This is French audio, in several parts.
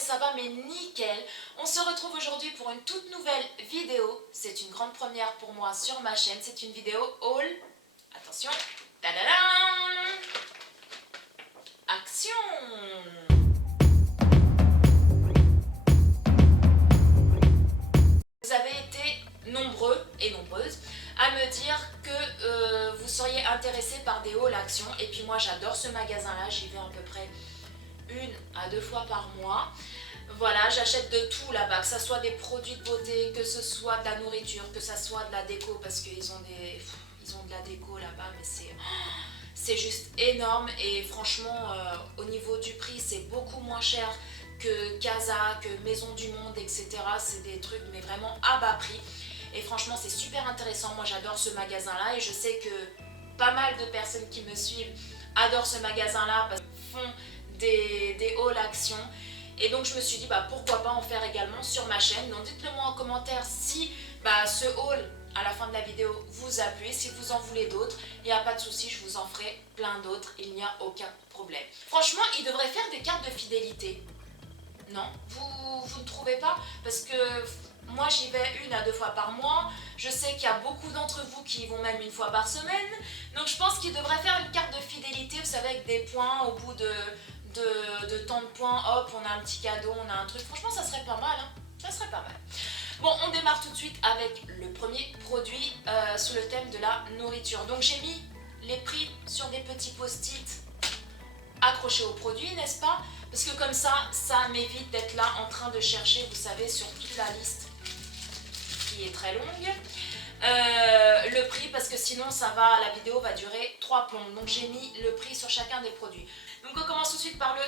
ça va mais nickel. On se retrouve aujourd'hui pour une toute nouvelle vidéo. C'est une grande première pour moi sur ma chaîne. C'est une vidéo haul. Attention. Tadadam! Action! Vous avez été nombreux et nombreuses à me dire que vous seriez intéressés par des hauls actions. Et puis moi j'adore ce magasin là, j'y vais à peu près 1 à 2 fois par mois. Voilà, j'achète de tout là-bas, que ce soit des produits de beauté, que ce soit de la nourriture, que ce soit de la déco, parce qu'ils ont de la déco là-bas, mais c'est juste énorme. Et franchement, au niveau du prix, c'est beaucoup moins cher que Casa, que Maison du Monde, etc. C'est des trucs mais vraiment à bas prix. Et franchement, c'est super intéressant. Moi, j'adore ce magasin-là et je sais que pas mal de personnes qui me suivent adorent ce magasin-là parce qu'ils font des hauls actions. Et donc je me suis dit pourquoi pas en faire également sur ma chaîne. Donc dites-le moi en commentaire si ce haul à la fin de la vidéo vous a plu. Si vous en voulez d'autres, il n'y a pas de souci, je vous en ferai plein d'autres, il n'y a aucun problème. Franchement, ils devraient faire des cartes de fidélité. Non, vous ne trouvez pas? Parce que moi j'y vais 1 à 2 fois par mois. Je sais qu'il y a beaucoup d'entre vous qui y vont même 1 fois par semaine. Donc je pense qu'ils devraient faire une carte de fidélité, vous savez, avec des points au bout de tant de points, hop, on a un petit cadeau, on a un truc. Franchement, ça serait pas mal, hein. Ça serait pas mal. Bon, on démarre tout de suite avec le premier produit sous le thème de la nourriture. Donc j'ai mis les prix sur des petits post-it accrochés au produit, n'est-ce pas? Parce que comme ça m'évite d'être là en train de chercher, vous savez, sur toute la liste qui est très longue. Le prix, parce que sinon la vidéo va durer 3 plombs. Donc j'ai mis le prix sur chacun des produits. Donc on commence tout de suite par le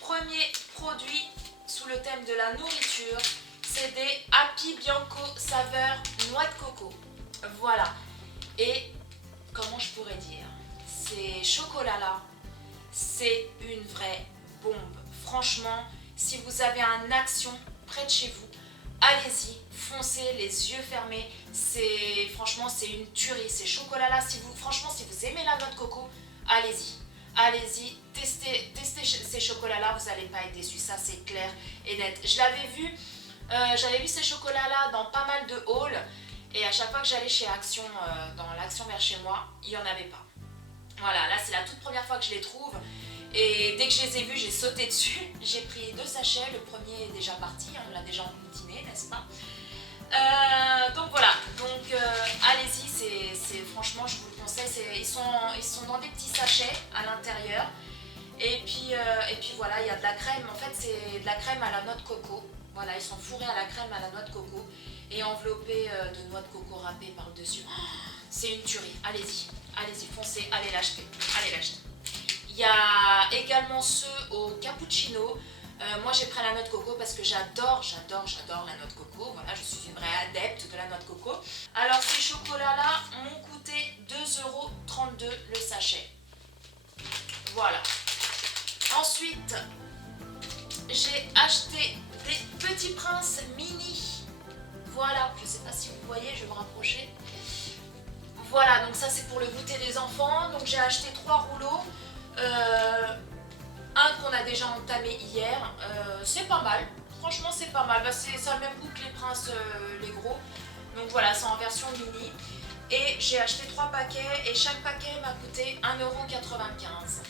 premier produit sous le thème de la nourriture. C'est des Happy Bianco saveur noix de coco. Voilà. Et comment je pourrais dire, ces chocolats-là, c'est une vraie bombe. Franchement, si vous avez un action près de chez vous, allez-y, foncez les yeux fermés. Franchement, c'est une tuerie. Ces chocolats-là, franchement, si vous aimez la noix de coco, allez-y. Allez-y, testez ces chocolats-là, vous n'allez pas être déçus, ça c'est clair et net. J'avais vu ces chocolats-là dans pas mal de hauls et à chaque fois que j'allais chez Action, dans l'Action vers chez moi, il n'y en avait pas. Voilà, là c'est la toute première fois que je les trouve et dès que je les ai vus, j'ai sauté dessus. J'ai pris 2 sachets, le premier est déjà parti, on l'a déjà engloutiné, n'est-ce pas? Donc voilà, allez-y, franchement je vous le conseille, ils sont dans des petits sachets à l'intérieur et puis voilà, il y a de la crème, en fait c'est de la crème à la noix de coco, voilà, ils sont fourrés à la crème à la noix de coco et enveloppés de noix de coco râpées par le dessus. C'est une tuerie, allez-y, foncez, allez l'acheter. Il y a également ceux au cappuccino. Moi j'ai pris la noix de coco parce que j'adore la noix de coco. Voilà, je suis une vraie adepte de la noix de coco. Alors ces chocolats-là m'ont coûté 2,32 € le sachet. Voilà. Ensuite, j'ai acheté des petits princes mini. Voilà, je ne sais pas si vous voyez, je vais me rapprocher. Voilà, donc ça c'est pour le goûter des enfants. Donc j'ai acheté 3 rouleaux. Un qu'on a déjà entamé hier, c'est pas mal, franchement c'est pas mal, ça a le même goût que les princes, les gros, donc voilà, c'est en version mini, et j'ai acheté 3 paquets, et chaque paquet m'a coûté 1,95 €,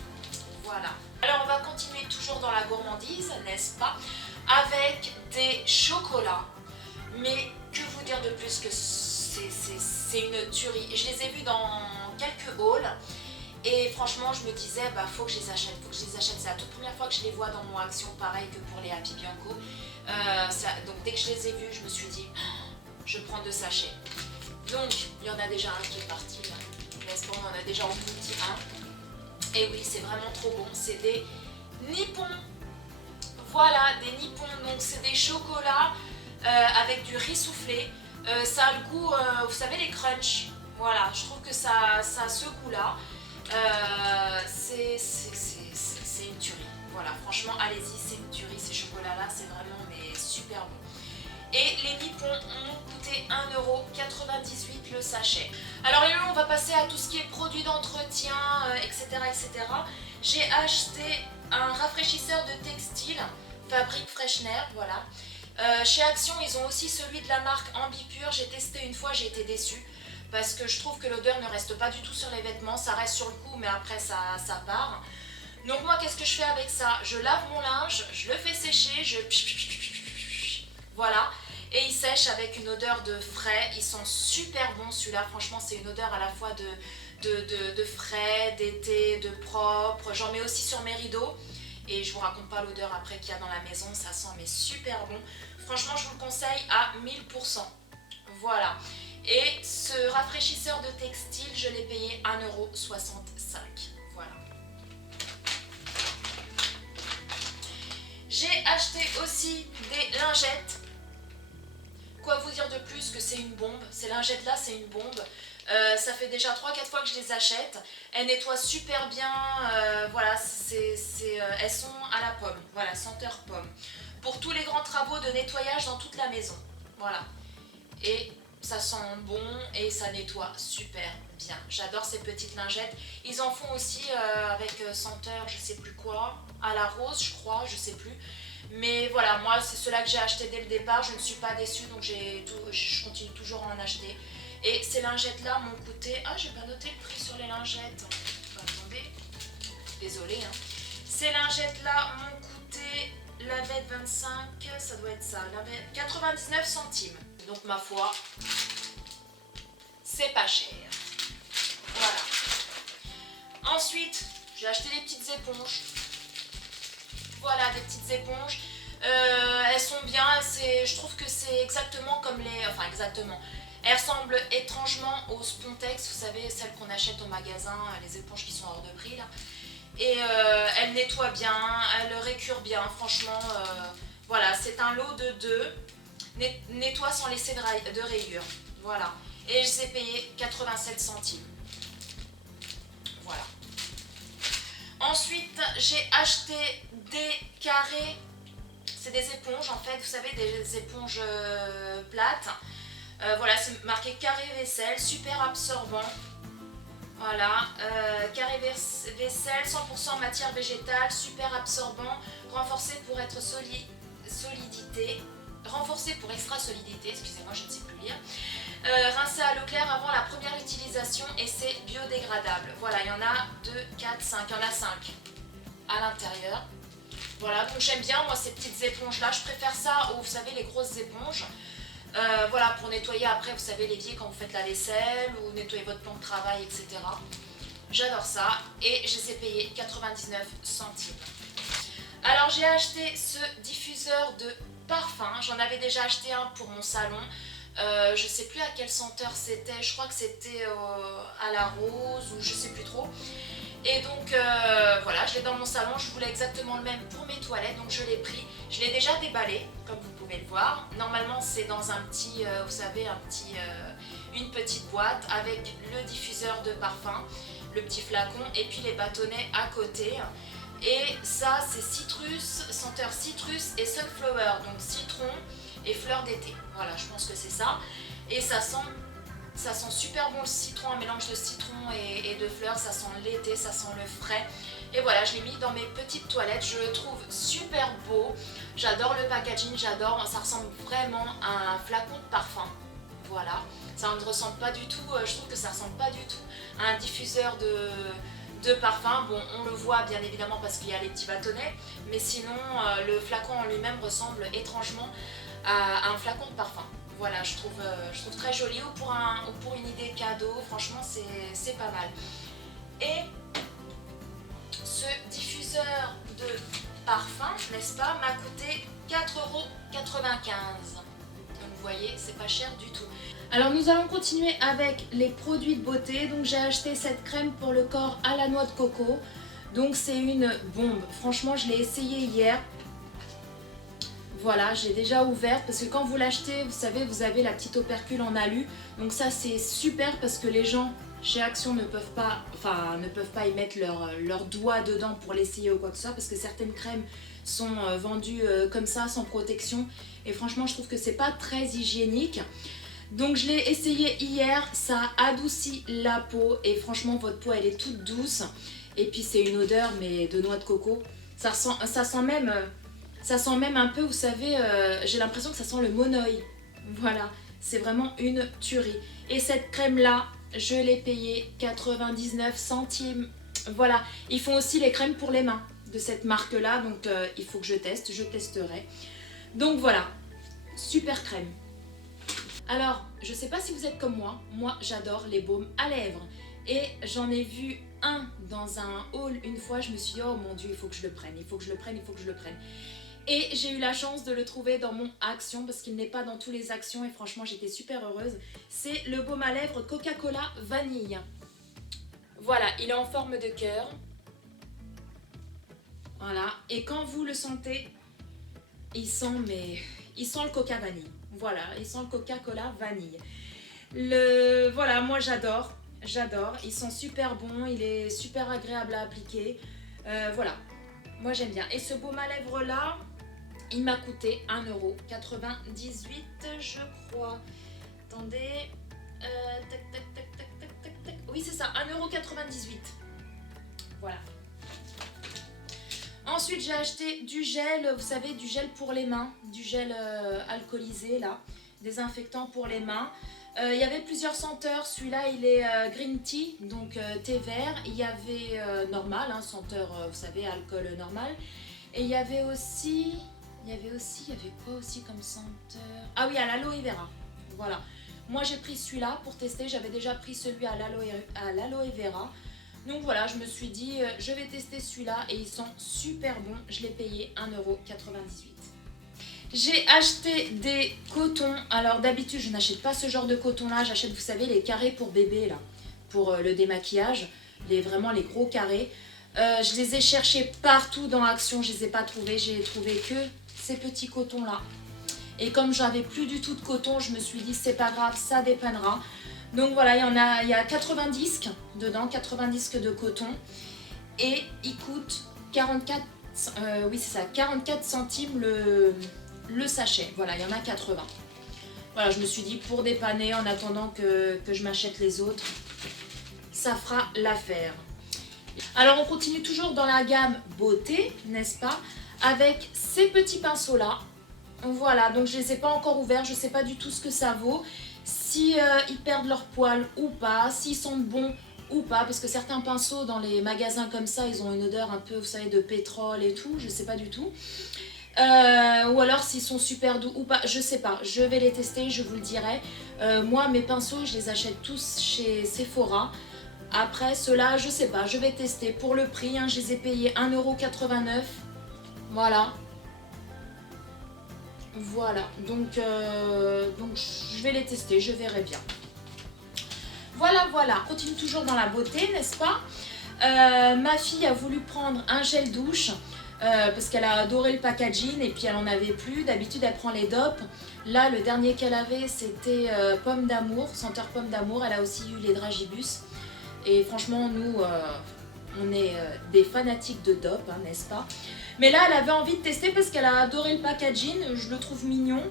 voilà. Alors on va continuer toujours dans la gourmandise, n'est-ce pas, avec des chocolats, mais que vous dire de plus que c'est une tuerie, je les ai vus dans quelques hauls. Et franchement, je me disais, faut que je les achète, C'est la toute première fois que je les vois dans mon Action, pareil que pour les Happy Bianco. Donc dès que je les ai vus, je me suis dit, je prends 2 sachets. Donc, il y en a déjà un qui est parti, là. N'est-ce pas, on en a déjà englouti un. Et oui, c'est vraiment trop bon. C'est des nippons. Voilà, des nippons. Donc c'est des chocolats avec du riz soufflé. Ça a le goût, vous savez, les crunchs. Voilà, je trouve que ça a ce goût-là. C'est une tuerie. Voilà, franchement, allez-y, c'est une tuerie. Ces chocolats-là, c'est vraiment super bon. Et les nippons ont coûté 1,98 € le sachet. Alors là, on va passer à tout ce qui est produits d'entretien, etc. J'ai acheté un rafraîchisseur de textile. Fabrique Freshener, voilà. Chez Action, ils ont aussi celui de la marque Ambipure. J'ai testé une fois, j'ai été déçue. Parce que je trouve que l'odeur ne reste pas du tout sur les vêtements. Ça reste sur le cou, mais après ça part. Donc moi, qu'est-ce que je fais avec ça? Je lave mon linge, je le fais sécher, voilà. Et il sèche avec une odeur de frais. Ils sont super bons, celui-là. Franchement, c'est une odeur à la fois de frais, d'été, de propre. J'en mets aussi sur mes rideaux. Et je vous raconte pas l'odeur après qu'il y a dans la maison. Ça sent mais super bon. Franchement, je vous le conseille à 1000%. Voilà. Et ce rafraîchisseur de textile, je l'ai payé 1,65 €. Voilà. J'ai acheté aussi des lingettes. Quoi vous dire de plus que c'est une bombe? Ces lingettes-là, c'est une bombe. Ça fait déjà 3-4 fois que je les achète. Elles nettoient super bien. Voilà, elles sont à la pomme. Voilà, senteur pomme. Pour tous les grands travaux de nettoyage dans toute la maison. Voilà. Et ça sent bon et ça nettoie super bien. J'adore ces petites lingettes. Ils en font aussi avec senteur, je sais plus quoi, à la rose, je crois, je sais plus. Mais voilà, moi c'est ceux-là que j'ai acheté dès le départ. Je ne suis pas déçue, donc je continue toujours à en acheter. Et ces lingettes-là m'ont coûté... Ah, j'ai pas noté le prix sur les lingettes. Attendez, désolée. Hein. Ces lingettes-là m'ont coûté la vête 25, ça doit être ça, la vête 99 centimes. Donc ma foi, c'est pas cher. Voilà. Ensuite, j'ai acheté des petites éponges. Voilà, des petites éponges. Elles sont bien, je trouve que c'est exactement comme les... Enfin, exactement. Elles ressemblent étrangement aux Spontex, vous savez, celles qu'on achète au magasin, les éponges qui sont hors de prix là. Et elles nettoient bien, elles récurent bien, franchement, voilà, c'est un lot de 2. Nettoie sans laisser de rayures, voilà. Et je les ai payés 87 centimes. Voilà. Ensuite, j'ai acheté des carrés, c'est des éponges en fait, vous savez, des éponges plates. Voilà, c'est marqué carré vaisselle, super absorbant. Voilà, carré vaisselle, 100% matière végétale, super absorbant, renforcé pour être solidité, renforcé pour extra solidité, excusez-moi, je ne sais plus lire. Rincé à l'eau claire avant la première utilisation et c'est biodégradable. Voilà, il y en a 2, 4, 5, il y en a 5 à l'intérieur. Voilà, donc j'aime bien moi ces petites éponges là, je préfère ça aux, vous savez, les grosses éponges. Voilà, pour nettoyer après, vous savez, l'évier quand vous faites la vaisselle ou nettoyer votre plan de travail, etc. J'adore ça et je les ai payés 99 centimes. Alors j'ai acheté ce diffuseur de parfum, j'en avais déjà acheté un pour mon salon. Je sais plus à quelle senteur c'était, je crois que c'était à la rose ou je sais plus trop. Et donc voilà, je l'ai dans mon salon, je voulais exactement le même pour mes toilettes, donc je l'ai pris. Je l'ai déjà déballé, comme vous pouvez le voir. Normalement c'est dans un petit, vous savez, une petite boîte avec le diffuseur de parfum, le petit flacon et puis les bâtonnets à côté. Et ça c'est citrus, senteur citrus et sunflower, donc citron et fleurs d'été. Voilà, je pense que c'est ça. Et ça sent super bon le citron, un mélange de citron et de fleurs, ça sent l'été, ça sent le frais. Et voilà, je l'ai mis dans mes petites toilettes, je le trouve super beau. J'adore le packaging, j'adore, ça ressemble vraiment à un flacon de parfum. Voilà, ça ne ressemble pas du tout, je trouve que ça ressemble pas du tout à un diffuseur de parfum. Bon, on le voit bien évidemment parce qu'il y a les petits bâtonnets, mais sinon le flacon en lui-même ressemble étrangement à un flacon de parfum. Voilà, je trouve très joli, ou pour une idée cadeau, franchement c'est pas mal. Et ce diffuseur de parfum, n'est-ce pas, m'a coûté 4,95 €. Donc vous voyez, c'est pas cher du tout. Alors nous allons continuer avec les produits de beauté. Donc j'ai acheté cette crème pour le corps à la noix de coco. Donc c'est une bombe. Franchement, je l'ai essayé hier. Voilà, je l'ai déjà ouverte parce que quand vous l'achetez, vous savez, vous avez la petite opercule en alu. Donc ça c'est super parce que les gens chez Action ne peuvent pas y mettre leur doigt dedans pour l'essayer ou quoi que ce soit, parce que certaines crèmes sont vendues comme ça, sans protection. Et franchement, je trouve que c'est pas très hygiénique. Donc je l'ai essayé hier, ça adoucit la peau et franchement votre peau elle est toute douce. Et puis c'est une odeur mais de noix de coco. Ça sent même Ça sent même un peu, vous savez, j'ai l'impression que ça sent le monoï. Voilà, c'est vraiment une tuerie. Et cette crème-là, je l'ai payée 99 centimes. Voilà, ils font aussi les crèmes pour les mains de cette marque-là, donc il faut que je teste, je testerai. Donc voilà, super crème. Alors, je sais pas si vous êtes comme moi j'adore les baumes à lèvres. Et j'en ai vu un dans un haul une fois, je me suis dit, oh mon dieu, il faut que je le prenne, il faut que je le prenne, il faut que je le prenne. Et j'ai eu la chance de le trouver dans mon Action, parce qu'il n'est pas dans tous les Actions, et franchement j'étais super heureuse. C'est le baume à lèvres Coca-Cola Vanille. Voilà, il est en forme de cœur. Voilà, et quand vous le sentez, il sent le Coca Vanille. Voilà, il sent le Coca-Cola Vanille. Voilà, moi j'adore, il sent super bon, il est super agréable à appliquer. Voilà, moi j'aime bien. Et ce baume à lèvres là, il m'a coûté 1,98 €, je crois. Attendez. Tac, tac, tac, tac, tac, tac, tac. Oui, c'est ça, 1,98 €. Voilà. Ensuite, j'ai acheté du gel, vous savez, du gel pour les mains, du gel alcoolisé, là, désinfectant pour les mains. Il y avait plusieurs senteurs, celui-là il est green tea, donc thé vert. Il y avait normal, hein, senteur, vous savez, alcool normal. Et il y avait quoi aussi comme senteur? Ah oui, à l'aloe vera, voilà. Moi j'ai pris celui-là pour tester, j'avais déjà pris celui à l'aloe vera. Donc voilà, je me suis dit, je vais tester celui-là et il sent super bon. Je l'ai payé 1,98 €. J'ai acheté des cotons. Alors d'habitude, je n'achète pas ce genre de coton-là. J'achète, vous savez, les carrés pour bébé, là, pour le démaquillage. Vraiment les gros carrés. Je les ai cherchés partout dans Action, je ne les ai pas trouvés. J'ai trouvé que ces petits cotons-là. Et comme j'avais plus du tout de coton, je me suis dit, c'est pas grave, ça dépannera. Donc voilà, il y a 80 disques dedans, 80 disques de coton. Et il coûte 44, oui c'est ça, 44 centimes le sachet. Voilà, il y en a 80. Voilà, je me suis dit, pour dépanner en attendant que je m'achète les autres, ça fera l'affaire. Alors on continue toujours dans la gamme beauté, n'est-ce pas, avec ces petits pinceaux là. Voilà, donc je ne les ai pas encore ouverts, je ne sais pas du tout ce que ça vaut. Si ils perdent leur poil ou pas, s'ils sont bons ou pas, parce que certains pinceaux dans les magasins comme ça, ils ont une odeur un peu, vous savez, de pétrole et tout, je sais pas du tout. Ou alors s'ils sont super doux ou pas, je sais pas, je vais les tester, je vous le dirai. Moi, mes pinceaux, je les achète tous chez Sephora. Après, ceux-là, je sais pas, je vais tester. Pour le prix, hein, je les ai payés 1,89 €. Voilà. Voilà, donc je vais les tester, je verrai bien. Voilà, on continue toujours dans la beauté, n'est-ce pas? Ma fille a voulu prendre un gel douche parce qu'elle a adoré le packaging et puis elle en avait plus. D'habitude, elle prend les dopes. Là, le dernier qu'elle avait, c'était pomme d'amour, senteur pomme d'amour. Elle a aussi eu les dragibus. Et franchement, nous, on est des fanatiques de dopes, hein, n'est-ce pas? Mais là, elle avait envie de tester parce qu'elle a adoré le packaging, je le trouve mignon.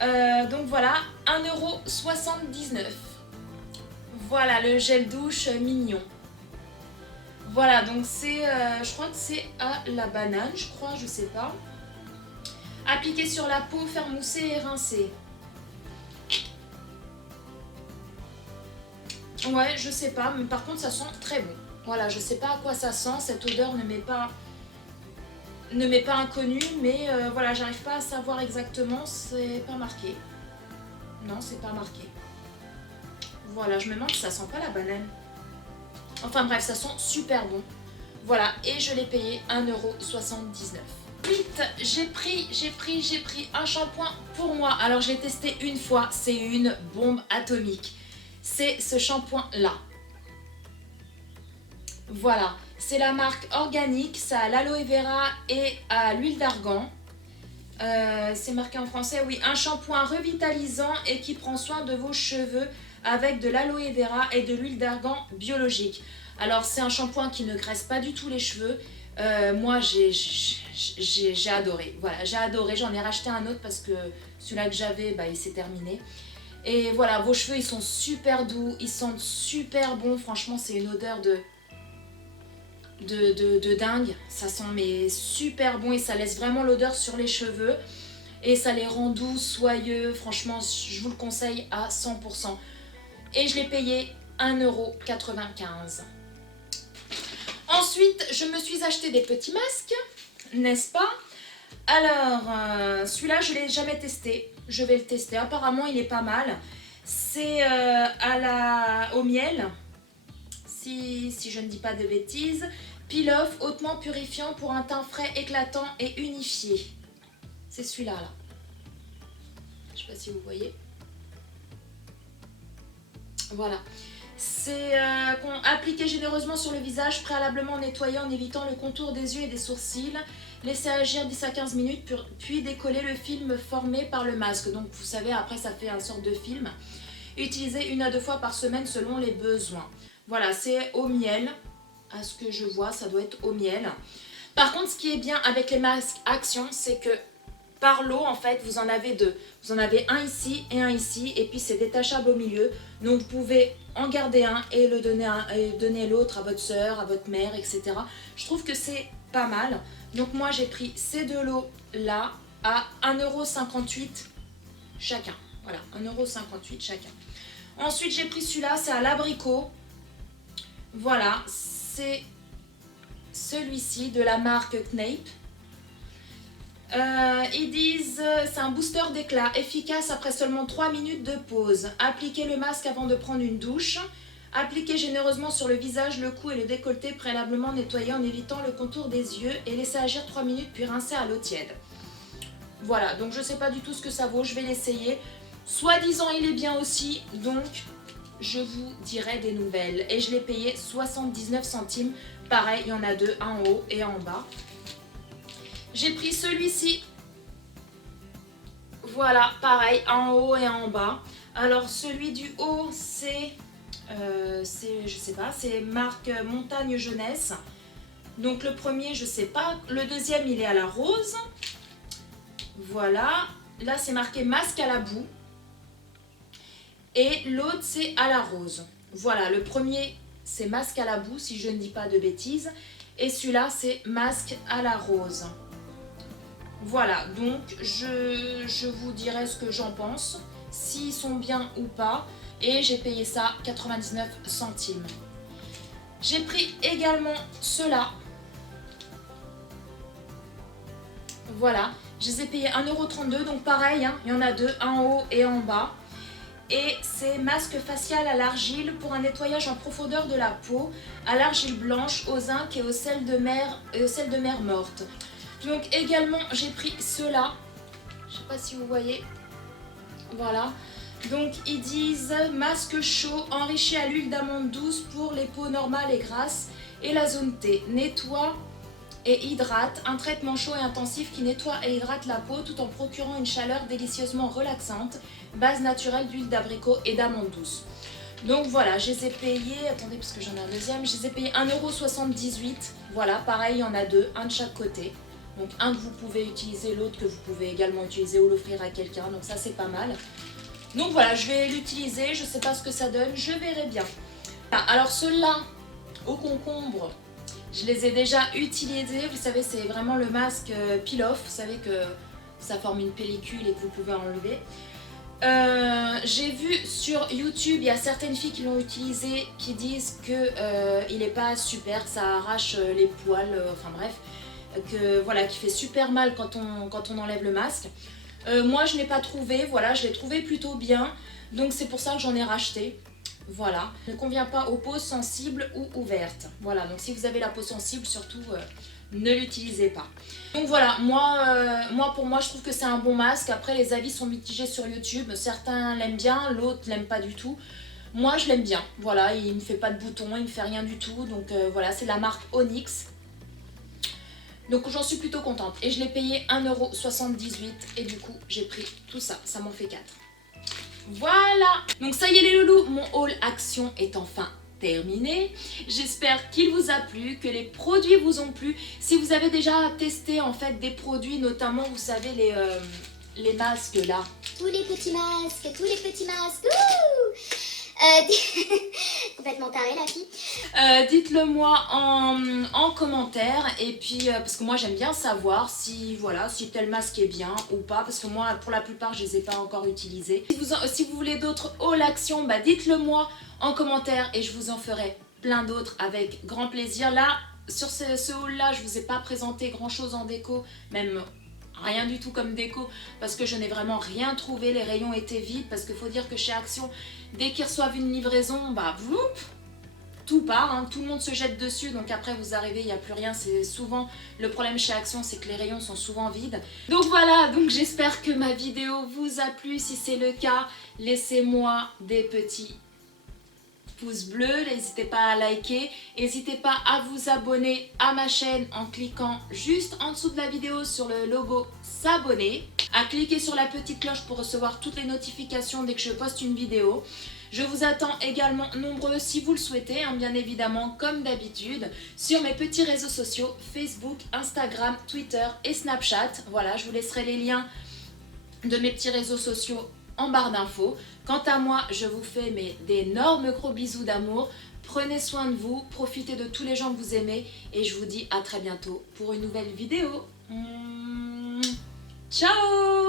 Donc voilà, 1,79 €. Voilà, le gel douche mignon. Voilà, donc c'est, je crois que c'est à la banane, je crois, je sais pas. Appliquer sur la peau, faire mousser et rincer. Ouais, je sais pas, mais par contre ça sent très bon. Voilà, je sais pas à quoi ça sent, cette odeur ne m'est pas inconnue, mais voilà, j'arrive pas à savoir exactement, c'est pas marqué. Non, c'est pas marqué. Voilà, je me demande si ça sent pas la banane. Enfin bref, ça sent super bon. Voilà, et je l'ai payé 1,79 €. Ensuite, j'ai pris un shampoing pour moi. Alors j'ai testé une fois, c'est une bombe atomique. C'est ce shampoing là. Voilà, c'est la marque organique, ça a l'aloe vera et à l'huile d'argan. C'est marqué en français, oui, un shampoing revitalisant et qui prend soin de vos cheveux avec de l'aloe vera et de l'huile d'argan biologique. Alors c'est un shampoing qui ne graisse pas du tout les cheveux. Moi j'ai adoré, voilà, j'ai adoré, j'en ai racheté un autre parce que celui-là que j'avais, bah, il s'est terminé. Et voilà, vos cheveux ils sont super doux, ils sentent super bon, franchement c'est une odeur de... de dingue. Ça sent mais super bon et ça laisse vraiment l'odeur sur les cheveux. Et ça les rend doux, soyeux. Franchement, je vous le conseille à 100%. Et je l'ai payé 1,95 €. Ensuite, je me suis acheté des petits masques, n'est-ce pas? Alors, celui-là, je ne l'ai jamais testé. Je vais le tester. Apparemment, il est pas mal. C'est au miel, si je ne dis pas de bêtises. Peel off, hautement purifiant pour un teint frais, éclatant et unifié. C'est celui-là, là. Je ne sais pas si vous voyez. Voilà. C'est appliqué généreusement sur le visage, préalablement nettoyé en évitant le contour des yeux et des sourcils. Laissez agir 10 à 15 minutes, puis décoller le film formé par le masque. Donc vous savez, après ça fait un sorte de film. Utilisez 1 à 2 fois par semaine selon les besoins. Voilà, c'est au miel. À ce que je vois, ça doit être au miel. Par contre, ce qui est bien avec les masques Action, c'est que par lot, en fait, vous en avez deux. Vous en avez un ici et un ici, et puis c'est détachable au milieu. Donc vous pouvez en garder un et le donner l'autre à votre soeur, à votre mère, etc. Je trouve que c'est pas mal. Donc moi, j'ai pris ces deux lots-là à 1,58 € chacun. Voilà, 1,58 € chacun. Ensuite, j'ai pris celui-là, c'est à l'abricot. Voilà, c'est celui-ci de la marque Knape. Ils disent c'est un booster d'éclat efficace après seulement 3 minutes de pause. Appliquez le masque avant de prendre une douche. Appliquez généreusement sur le visage, le cou et le décolleté, préalablement nettoyé en évitant le contour des yeux et laissez agir 3 minutes puis rincer à l'eau tiède. Voilà, donc je ne sais pas du tout ce que ça vaut, je vais l'essayer. Soi-disant il est bien aussi, donc je vous dirai des nouvelles. Et je l'ai payé 79 centimes. Pareil, il y en a deux, un en haut et un en bas. J'ai pris celui-ci. Voilà, pareil, en haut et en bas. Alors celui du haut, c'est je sais pas, c'est marque Montagne Jeunesse. Donc le premier, je sais pas. Le deuxième, il est à la rose. Voilà. Là, c'est marqué masque à la boue. Et l'autre, c'est à la rose. Voilà, le premier, c'est masque à la boue, si je ne dis pas de bêtises. Et celui-là, c'est masque à la rose. Voilà, donc je vous dirai ce que j'en pense, s'ils sont bien ou pas. Et j'ai payé ça 99 centimes. J'ai pris également ceux-là. Voilà, je les ai payés 1,32 €, donc pareil, hein, il y en a deux, un en haut et un en bas. Et c'est masque facial à l'argile pour un nettoyage en profondeur de la peau, à l'argile blanche, au zinc et au sel de mer morte. Donc également j'ai pris ceux-là, je sais pas si vous voyez, voilà. Donc ils disent masque chaud enrichi à l'huile d'amande douce pour les peaux normales et grasses et la zone T. Nettoie et hydrate, un traitement chaud et intensif qui nettoie et hydrate la peau tout en procurant une chaleur délicieusement relaxante, base naturelle d'huile d'abricot et d'amande douce. Donc voilà, je les ai payés, attendez parce que j'en ai un deuxième, je les ai payés 1,78 €. Voilà, pareil, il y en a deux, un de chaque côté. Donc un que vous pouvez utiliser, l'autre que vous pouvez également utiliser ou l'offrir à quelqu'un, donc ça c'est pas mal. Donc voilà, je vais l'utiliser, je sais pas ce que ça donne, je verrai bien. Alors ceux-là, au concombre, je les ai déjà utilisés, vous savez c'est vraiment le masque peel off, vous savez que ça forme une pellicule et que vous pouvez enlever. J'ai vu sur YouTube, il y a certaines filles qui l'ont utilisé qui disent que il n'est pas super, que ça arrache les poils, enfin bref, que voilà, qui fait super mal quand on enlève le masque. Moi je n'ai pas trouvé, voilà, je l'ai trouvé plutôt bien, donc c'est pour ça que j'en ai racheté. Voilà, ne convient pas aux peaux sensibles ou ouvertes. Voilà, donc si vous avez la peau sensible, surtout ne l'utilisez pas. Donc voilà, moi pour moi je trouve que c'est un bon masque. Après les avis sont mitigés sur YouTube, certains l'aiment bien, l'autre l'aime pas du tout. Moi je l'aime bien, voilà, il ne fait pas de boutons, il ne fait rien du tout, donc voilà, c'est la marque Onyx. Donc j'en suis plutôt contente et je l'ai payé 1,78 € et du coup j'ai pris tout ça, ça m'en fait 4. Voilà, donc ça y est les loulous, mon haul action est enfin terminé. J'espère qu'il vous a plu, que les produits vous ont plu. Si vous avez déjà testé en fait des produits, notamment vous savez les masques là. Tous les petits masques, tous les petits masques. Ouh Complètement tarée la fille. Dites-le moi en commentaire et puis parce que moi j'aime bien savoir si voilà si tel masque est bien ou pas parce que moi pour la plupart je les ai pas encore utilisés. Si vous voulez d'autres haul action, bah dites-le moi en commentaire et je vous en ferai plein d'autres avec grand plaisir. Là sur ce haul là je vous ai pas présenté grand chose en déco, même rien du tout comme déco parce que je n'ai vraiment rien trouvé, les rayons étaient vides parce qu'il faut dire que chez Action dès qu'ils reçoivent une livraison bah vloup, tout part, hein, tout le monde se jette dessus, donc après vous arrivez, il n'y a plus rien. C'est souvent le problème chez Action, c'est que les rayons sont souvent vides. Donc voilà, donc j'espère que ma vidéo vous a plu. Si c'est le cas, laissez-moi des petits pouces bleus, n'hésitez pas à liker, n'hésitez pas à vous abonner à ma chaîne en cliquant juste en dessous de la vidéo sur le logo s'abonner, à cliquer sur la petite cloche pour recevoir toutes les notifications dès que je poste une vidéo. Je vous attends également nombreux si vous le souhaitez, hein, bien évidemment comme d'habitude, sur mes petits réseaux sociaux Facebook, Instagram, Twitter et Snapchat. Voilà, je vous laisserai les liens de mes petits réseaux sociaux en barre d'infos. Quant à moi, je vous fais d'énormes gros bisous d'amour. Prenez soin de vous, profitez de tous les gens que vous aimez et je vous dis à très bientôt pour une nouvelle vidéo. Ciao!